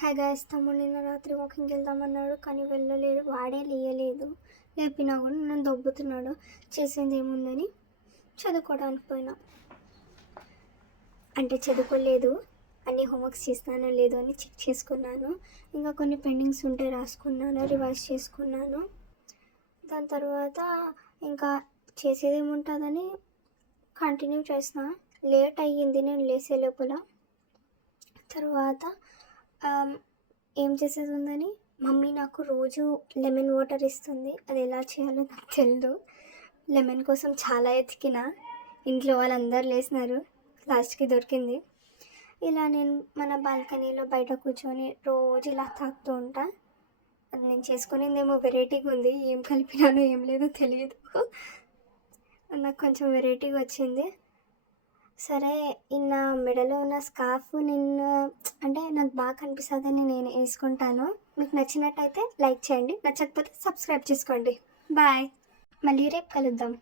Hi guys, తమ్ముడు నిన్న రాత్రి వాకింగ్కి వెళ్దామన్నాడు కానీ వెళ్ళలేదు. వాడే లేయలేదు. లేపినా కూడా నన్ను దొబ్బుతున్నాడు. చేసేది ఏముందని చదువుకోవడానికి పోయినా. అంటే చదువుకోలేదు, అన్ని హోంవర్క్స్ చేస్తానో లేదో అని చెక్ చేసుకున్నాను. ఇంకా కొన్ని పెండింగ్స్ ఉంటే రాసుకున్నాను, రివైజ్ చేసుకున్నాను. దాని తర్వాత ఇంకా చేసేది ఏముంటుందని కంటిన్యూ చేసిన. లేట్ అయ్యింది నేను లేసే లోపల. తర్వాత ఏం చేసేది ఉందని మమ్మీ నాకు రోజు లెమన్ వాటర్ ఇస్తుంది. అది ఎలా చేయాలో నాకు తెలియదు. లెమన్ కోసం చాలా ఎతికిన, ఇంట్లో వాళ్ళందరూ లేసినారు, లాస్ట్కి దొరికింది. ఇలా నేను మన బాల్కనీలో బయట కూర్చొని రోజు ఇలా తాగుతూ ఉంటా. అది నేను చేసుకునేదేమో వెరైటీగా ఉంది, ఏం కలిపినానో ఏం లేదో తెలియదు. నాకు కొంచెం వెరైటీగా వచ్చింది. సరే, ఇన్న మెడలో ఉన్న స్కార్ఫ్ అంటే నాకు బాగా కనిపిస్తుందని నేను వేసుకుంటాను. మీకు నచ్చినట్టయితే లైక్ చేయండి, నచ్చకపోతే సబ్స్క్రైబ్ చేసుకోండి. బాయ్, మళ్ళీ రేపు కలుద్దాం.